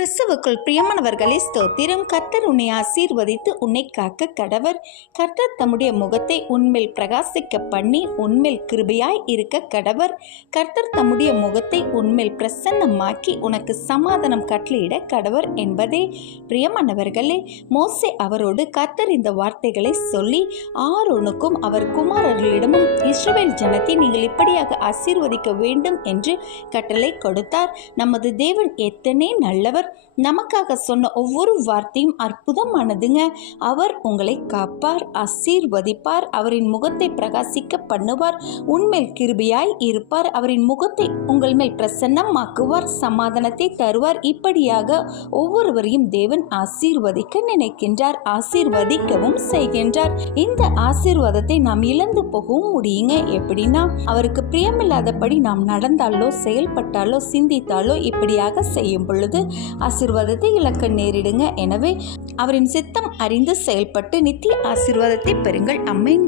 கிறிஸ்துவுக்குள் பிரியமானவர்களே, ஸ்தோத்திரம். கர்த்தர் உன்னை ஆசீர்வதித்து உன்னை காக்க கடவர். கர்த்தர் தம்முடைய முகத்தை உன்மேல் பிரகாசிக்க பண்ணி உன்மேல் கிருபையாய் இருக்க கடவர். கர்த்தர் தம்முடைய முகத்தை உன்மேல் பிரசன்னமாக்கி உனக்கு சமாதானம் கட்டளையிட கடவர் என்பதே. பிரியமானவர்களே, மோசே அவரோடு கர்த்தர் இந்த வார்த்தைகளை சொல்லி ஆரோனுக்கும் அவர் குமாரர்களிடமும் இஸ்ரவேல் ஜனத்தை நீங்கள் இப்படியாக ஆசீர்வதிக்க வேண்டும் என்று கட்டளை கொடுத்தார். நமது தேவன் எத்தனை நல்லவர்! நமக்காக சொன்ன ஒவ்வொரு வார்த்தையும் அற்புதமானதுங்க. அவர் உங்களை காப்பார், ஆசீர்வதிப்பார், அவரின் முகத்தை பிரகாசிக்க பண்ணுவார், உன்மேல் கிருபையாய் இருப்பார், அவரின் முகத்தை உங்கள் மேல் பிரசன்னமாக்குவார், சமாதானத்தை தருவார். இப்படியாக ஒவ்வொருவரையும் தேவன் ஆசீர்வதிக்க நினைக்கின்றார், ஆசீர்வதிக்கவும் செய்கின்றார். இந்த ஆசீர்வாதத்தை நாம் இழந்து போகவும் முடியுங்க. எப்படின்னா, அவருக்கு பிரியமில்லாதபடி நாம் நடந்தாலோ செயல்பட்டாலோ சிந்தித்தாலோ இப்படியாக செய்யும் பொழுது ஆசீர்வாதத்தை இழக்க நேரிடுங்க. எனவே அவரின் சித்தம் அறிந்து செயல்பட்டு நித்திய ஆசீர்வாதத்தை பெறுங்கள். ஆமென்.